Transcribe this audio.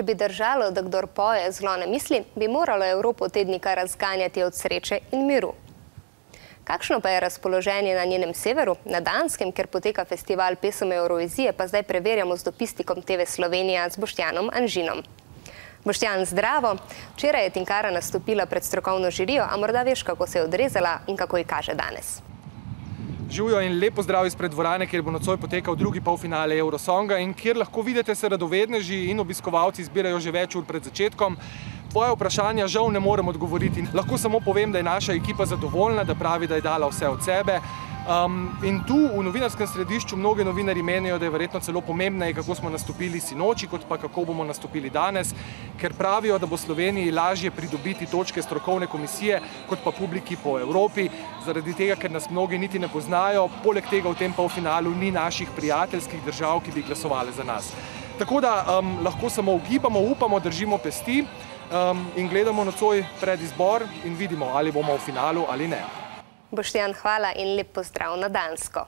Če bi držalo, da kdor poje, zlo ne misli, bi moralo Evropo tednika razganjati od sreče in miru. Kakšno pa je razpoloženje na njenem severu, na Danskem, kjer poteka festival pesem Eurovizije, pa zdaj preverjamo z dopisnikom TV Slovenija z Boštjanom Anžinom. Boštjan, zdravo! Včeraj je Tinkara nastopila pred strokovno žirijo, a morda veš, kako se je odrezala in kako ji kaže danes. Živijo in lepo zdrav izpred dvorane, kjer bo nocoj potekal drugi polfinale Eurosonga in kjer lahko vidite se radovedneži in obiskovalci zbirajo že več ur pred začetkom. Tvoje vprašanja žal ne morem odgovoriti. Lahko samo povem, da je naša ekipa zadovoljna, da pravi, da je dala vse od sebe. In tu v novinarskem središču mnogi novinarji menijo, da je verjetno celo pomembneje, kako smo nastopili sinoči, kot pa kako bomo nastopili danes, ker pravijo, da bo Sloveniji lažje pridobiti točke strokovne komisije, kot pa publiki po Evropi, zaradi tega, ker nas mnogi niti ne poznajo. Poleg tega v tem polfinalu ni naših prijateljskih držav, ki bi glasovali za nas. Tako da lahko samo ugibamo, upamo, držimo pesti in gledamo nocoj pred izbor in vidimo, ali bomo v finalu ali ne. Boštjan, hvala in lep pozdrav na Dansko.